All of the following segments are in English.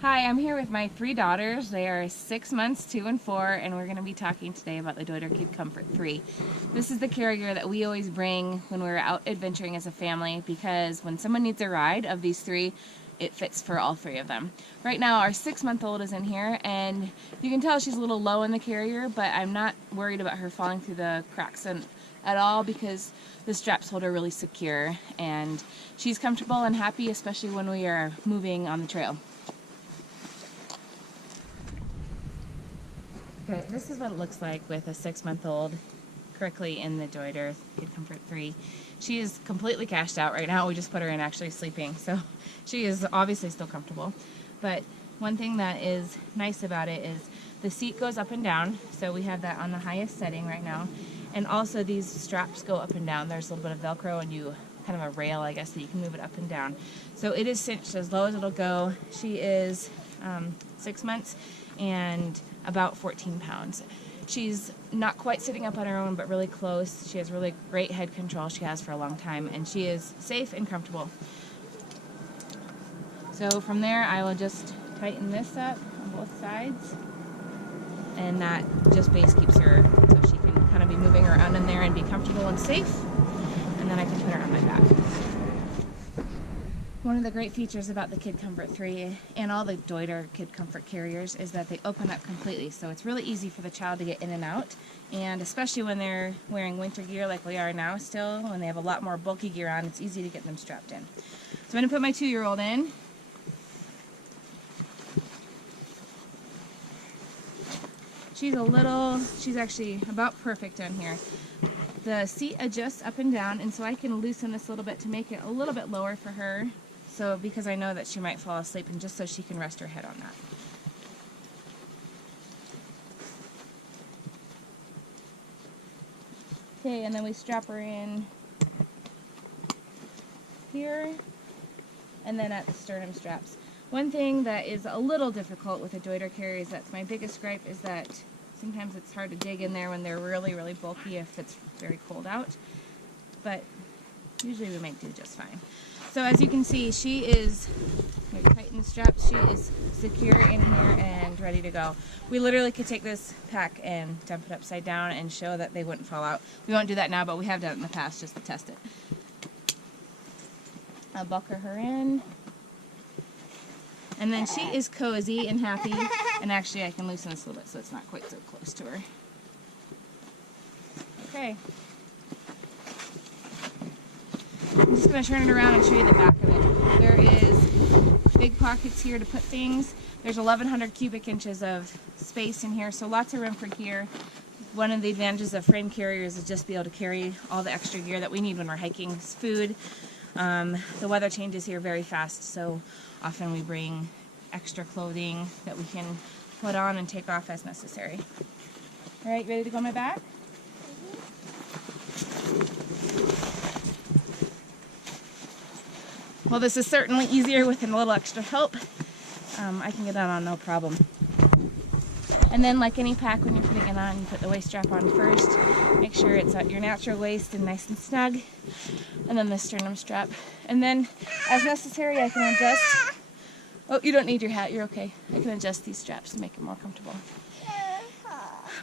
Hi, I'm here with my 3 daughters. They are 6 months, 2 and 4, and we're going to be talking today about the Deuter Kid Comfort 3. This is the carrier that we always bring when we're out adventuring as a family, because when someone needs a ride of these 3, it fits for all 3 of them. Right now our 6-month-old is in here, and you can tell she's a little low in the carrier, but I'm not worried about her falling through the cracks at all, because the straps hold her really secure, and she's comfortable and happy, especially when we are moving on the trail. Okay, this is what it looks like with a 6-month-old correctly in the Deuter Kid Comfort 3. She is completely cashed out right now. We just put her in actually sleeping, so she is obviously still comfortable. But one thing that is nice about it is the seat goes up and down, so we have that on the highest setting right now. And also these straps go up and down. There's a little bit of Velcro and kind of a rail, I guess, that you can move it up and down. So it is cinched as low as it'll go. She is 6 months and about 14 pounds. She's not quite sitting up on her own, but really close. She has really great head control. She has for a long time, and she is safe and comfortable. So from there, I will just tighten this up on both sides, and that just base keeps her so she can kind of be moving around in there and be comfortable and safe, and then I can put her on my back. One of the great features about the Kid Comfort 3 and all the Deuter Kid Comfort carriers is that they open up completely, so it's really easy for the child to get in and out, and especially when they're wearing winter gear like we are now still, when they have a lot more bulky gear on, it's easy to get them strapped in. So I'm going to put my 2-year-old in. She's actually about perfect down here. The seat adjusts up and down, and so I can loosen this a little bit to make it a little bit lower for her. So because I know that she might fall asleep, and just so she can rest her head on that. Okay, and then we strap her in here, and then at the sternum straps. One thing that is a little difficult with a Deuter carrier, that's my biggest gripe, is that sometimes it's hard to dig in there when they're really, really bulky if it's very cold out. But usually we make do just fine. So as you can see, she is, we tighten the straps, she is secure in here and ready to go. We literally could take this pack and dump it upside down and show that they wouldn't fall out. We won't do that now, but we have done it in the past just to test it. I'll buckle her in. And then she is cozy and happy, and actually I can loosen this a little bit so it's not quite so close to her. Okay. I'm just going to turn it around and show you the back of it. There is big pockets here to put things. There's 1,100 cubic inches of space in here, so lots of room for gear. One of the advantages of frame carriers is just be able to carry all the extra gear that we need when we're hiking. Food. The weather changes here very fast, so often we bring extra clothing that we can put on and take off as necessary. All right, ready to go on my back? Well, this is certainly easier with a little extra help. I can get on no problem. And then, like any pack, when you're putting it on, you put the waist strap on first. Make sure it's at your natural waist and nice and snug. And then the sternum strap. And then, as necessary, I can adjust. Oh, you don't need your hat. You're okay. I can adjust these straps to make it more comfortable.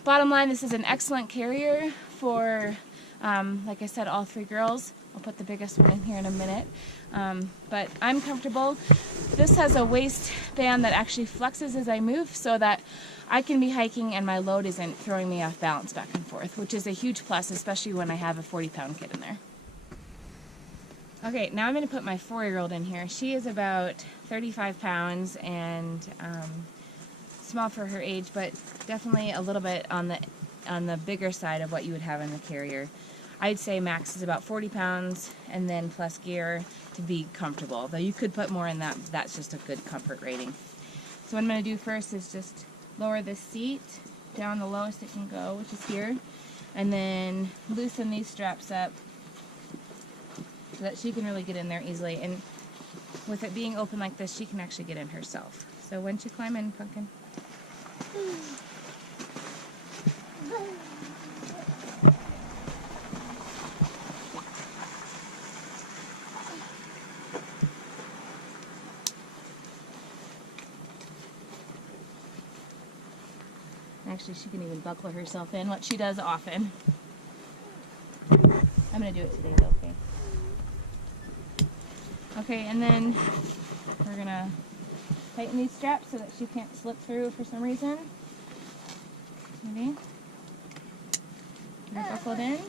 Bottom line, this is an excellent carrier for, like I said, all 3 girls. I'll put the biggest one in here in a minute. But I'm comfortable. This has a waistband that actually flexes as I move so that I can be hiking and my load isn't throwing me off balance back and forth, which is a huge plus, especially when I have a 40-pound kid in there. Okay, now I'm going to put my 4-year-old in here. She is about 35 pounds and small for her age, but definitely a little bit on the bigger side of what you would have in the carrier. I'd say max is about 40 pounds and then plus gear to be comfortable, though you could put more in that. That's just a good comfort rating. So what I'm going to do first is just lower this seat down the lowest it can go, which is here, and then loosen these straps up so that she can really get in there easily. And with it being open like this, she can actually get in herself. So why don't you climb in, Pumpkin? Actually, she can even buckle herself in, what she does often. I'm going to do it today though, okay? Okay, and then we're going to tighten these straps so that she can't slip through for some reason. Ready? Get her buckled in.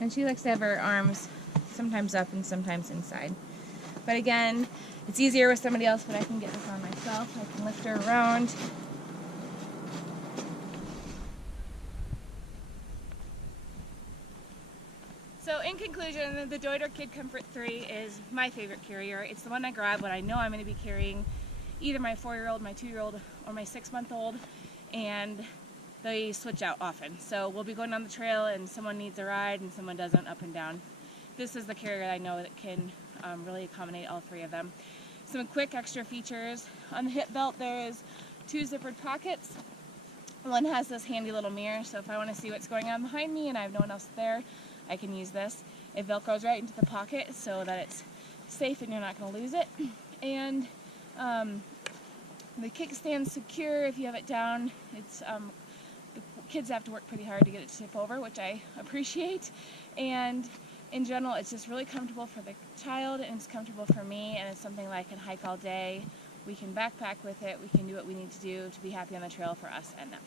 And she likes to have her arms sometimes up and sometimes inside. But again, it's easier with somebody else, but I can get this on myself. I can lift her around. So in conclusion, the Deuter Kid Comfort 3 is my favorite carrier. It's the one I grab when I know I'm going to be carrying either my 4-year-old, my 2-year-old, or my 6-month-old, and they switch out often. So we'll be going on the trail and someone needs a ride and someone doesn't, up and down. This is the carrier that I know that can really accommodate all 3 of them. Some quick extra features. On the hip belt there is 2 zippered pockets. One has this handy little mirror, so if I want to see what's going on behind me and I have no one else there, I can use this. It velcros right into the pocket so that it's safe and you're not going to lose it. And the kickstand's secure if you have it down. It's the kids have to work pretty hard to get it to tip over, which I appreciate. And in general, it's just really comfortable for the child and it's comfortable for me, and it's something that I can hike all day. We can backpack with it. We can do what we need to do to be happy on the trail for us and them.